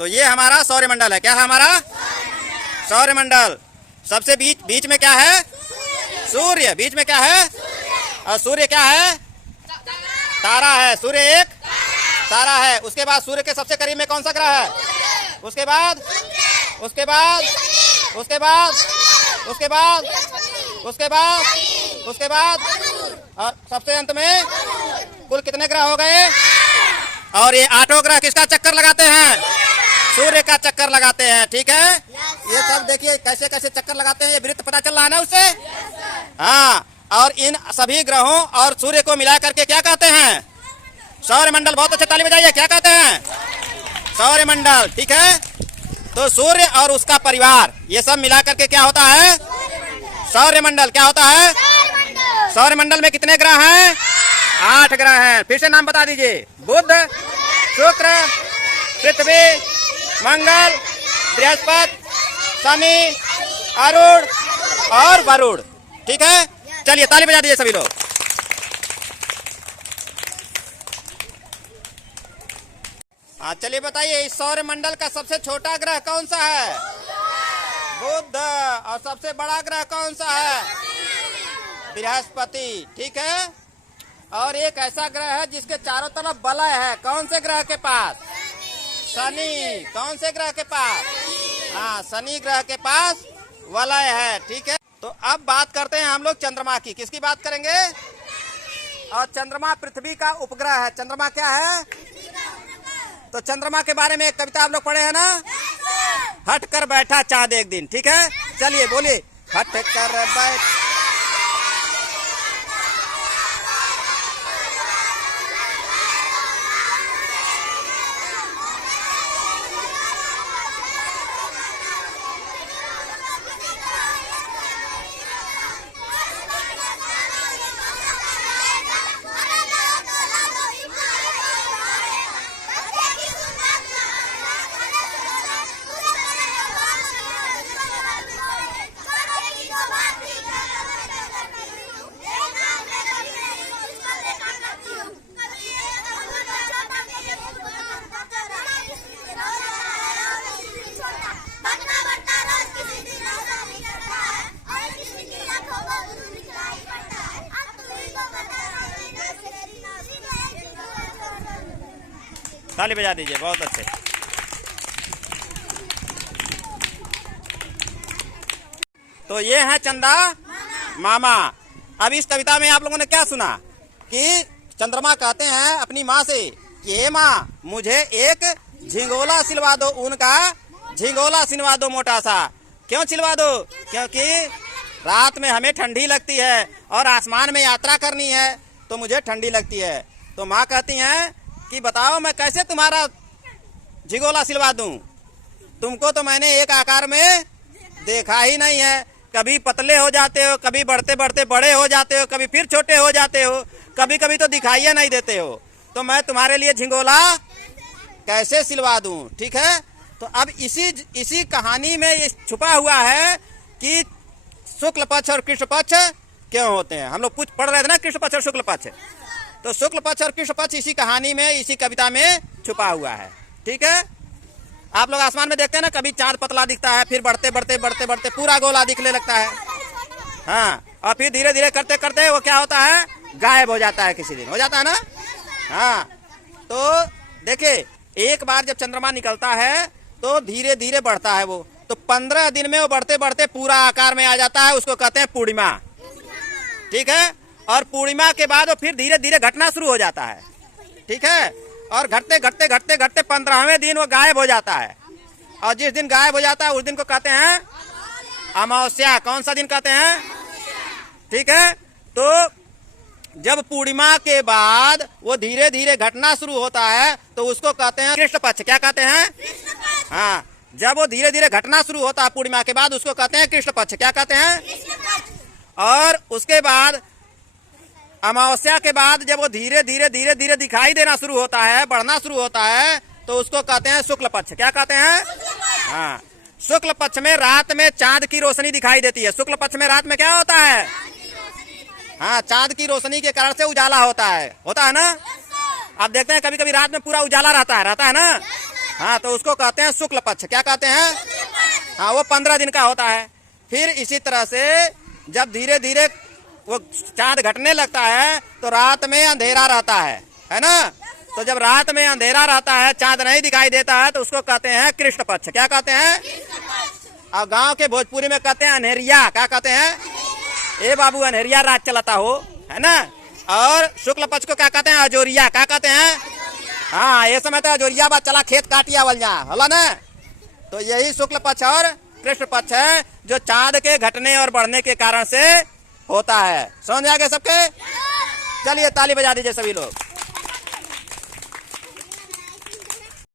तो ये हमारा सौरमंडल है। क्या है हमारा सौरमंडल। सबसे बीच में क्या है सूर्य। बीच में क्या है और सूर्य क्या है तारा है। सूर्य एक तारा है। उसके बाद सूर्य के सबसे करीब में कौन सा ग्रह है। उसके बाद उसके बाद उसके बाद उसके बाद उसके बाद उसके बाद और सबसे अंत में कुल कितने ग्रह हो गए। और ये 8 ग्रह किसका चक्कर लगाते हैं सूर्य का चक्कर लगाते हैं। ठीक है ये सब देखिए कैसे कैसे चक्कर लगाते हैं। ये वृत्त पता चल रहा है ना उससे। हाँ और इन सभी ग्रहों और सूर्य को मिला करके क्या कहते हैं सौरमंडल। बहुत अच्छे ताली बजाइए। क्या कहते हैं सौरमंडल। ठीक है तो सूर्य और उसका परिवार ये सब मिला करके क्या होता है सौरमंडल। क्या होता है सौरमंडल में कितने ग्रह हैं 8 ग्रह हैं। फिर से नाम बता दीजिए। बुध शुक्र पृथ्वी मंगल बृहस्पति शनि अरुण और वरुण। ठीक है चलिए ताली बजा दीजिए सभी लोग। हाँ चलिए बताइए इस सौरमंडल का सबसे छोटा ग्रह कौन सा है बुध। और सबसे बड़ा ग्रह कौन सा है बृहस्पति। ठीक है और एक ऐसा ग्रह है जिसके चारों तरफ वलय है। कौन से ग्रह के पास शनि। कौन से ग्रह के पास हाँ शनि ग्रह के पास वलय है। ठीक है तो अब बात करते हैं हम लोग चंद्रमा की। किसकी बात करेंगे और चंद्रमा पृथ्वी का उपग्रह है। चंद्रमा क्या है तो चंद्रमा के बारे में एक कविता आप लोग पढ़े हैं ना। हट कर बैठा चाँद एक दिन। ठीक है चलिए बोलिए हट कर बैठ। ताली बजा दीजिए। बहुत अच्छे। तो ये है चंदा मामा। अब इस कविता में आप लोगों ने क्या सुना कि चंद्रमा कहते हैं अपनी माँ से कि हे माँ मुझे एक झिंगोला सिलवा दो ऊन का झिंगोला सिलवा दो मोटा सा। क्यों सिलवा दो क्योंकि रात में हमें ठंडी लगती है और आसमान में यात्रा करनी है तो मुझे ठंडी लगती है। तो माँ कहती हैं कि बताओ मैं कैसे तुम्हारा झिंगोला सिलवा दूं। तुमको तो मैंने एक आकार में देखा ही नहीं है। कभी पतले हो जाते हो कभी बढ़ते बढ़ते बड़े हो जाते हो कभी फिर छोटे हो जाते हो कभी कभी तो दिखाई नहीं देते हो। तो मैं तुम्हारे लिए झिंगोला कैसे सिलवा दूं। ठीक है तो अब इसी कहानी में ये छुपा हुआ है कि शुक्ल पक्ष और कृष्ण पक्ष क्यों होते हैं। हम लोग कुछ पढ़ रहे थे ना कृष्ण पक्ष और शुक्ल पक्ष। तो शुक्ल पक्ष और कृष्ण पक्ष इसी कहानी में इसी कविता में छुपा हुआ है। ठीक है आप लोग आसमान में देखते हैं ना कभी चांद पतला दिखता है फिर बढ़ते बढ़ते बढ़ते बढ़ते पूरा गोला दिखने लगता है। हाँ और फिर धीरे धीरे करते करते वो क्या होता है गायब हो जाता है। किसी दिन हो जाता है ना। हाँ तो देखिए एक बार जब चंद्रमा निकलता है तो धीरे धीरे बढ़ता है वो। तो 15 दिन में वो बढ़ते बढ़ते पूरा आकार में आ जाता है। उसको कहते हैं पूर्णिमा। ठीक है और पूर्णिमा के बाद वो फिर धीरे धीरे घटना शुरू हो जाता है। ठीक है और घटते घटते घटते घटते 15वें दिन वो गायब हो जाता है। और जिस दिन गायब हो जाता है उस दिन को कहते हैं अमावस्या। कौन सा दिन कहते हैं ठीक है तो जब पूर्णिमा के बाद वो धीरे धीरे घटना शुरू होता है तो उसको कहते हैं कृष्ण पक्ष। क्या कहते हैं हाँ जब वो धीरे धीरे घटना शुरू होता है पूर्णिमा के बाद उसको कहते हैं कृष्ण पक्ष। क्या कहते हैं और उसके बाद अमावस्या के बाद जब वो धीरे धीरे धीरे धीरे दिखाई देना शुरू होता है बढ़ना शुरू होता है तो उसको कहते हैं शुक्ल पक्ष। क्या कहते हैं हाँ शुक्ल पक्ष में रात में चांद की रोशनी दिखाई देती है। शुक्ल पक्ष में रात में क्या होता है हाँ चांद की रोशनी के कारण से उजाला होता है ना। आप देखते हैं कभी कभी रात में पूरा उजाला रहता है ना। हाँ, तो उसको कहते हैं शुक्ल पक्ष। क्या कहते हैं? हाँ, वो 15 दिन का होता है। फिर इसी तरह से जब धीरे धीरे वो चांद घटने लगता है तो रात में अंधेरा रहता है ना। तो जब रात में अंधेरा रहता है, चांद नहीं दिखाई देता है, तो उसको कहते हैं कृष्ण पक्ष। क्या कहते हैं? और गांव के भोजपुरी में कहते हैं अनहरिया। क्या कहते हैं? ए बाबू, अनहरिया रात चलाता हो, है ना। और शुक्ल पक्ष को क्या कहते हैं? अजोरिया। क्या कहते हैं? हाँ, ये समय तो अजोरिया बात चला खेत काटिया वाल जा होला ना। तो यही शुक्ल पक्ष और कृष्ण पक्ष है जो चांद के घटने और बढ़ने के कारण से होता है। समझ आ गए सबके? चलिए ताली बजा दीजिए सभी लोग।